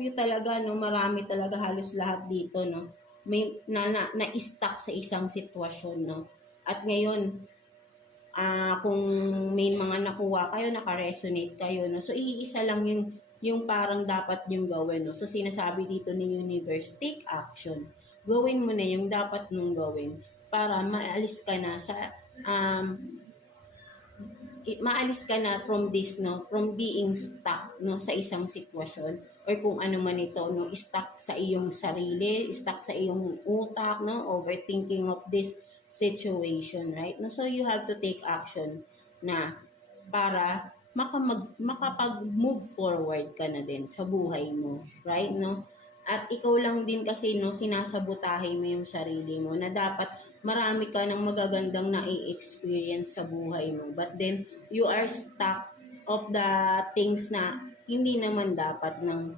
you talaga, no, marami talaga halos lahat dito, no, may na-stuck sa isang sitwasyon, no. At ngayon, kung may mga nakuha kayo, naka-resonate kayo, no, so iisa lang yung parang dapat yung gawin, no. So sinasabi dito ni universe, take action. Gawin mo na yung dapat mong gawin para maalis ka na sa maalis ka na from this, no, from being stuck, no, sa isang sitwasyon or kung ano man ito, no, stuck sa iyong sarili, stuck sa iyong utak, no, overthinking of this situation, right? No, so you have to take action na para makapag-move forward ka na din sa buhay mo, right? No? At ikaw lang din kasi, no, sinasabotahe mo yung sarili mo na dapat marami ka ng magagandang na-experience sa buhay mo. But then, you are stuck of the things na hindi naman dapat ng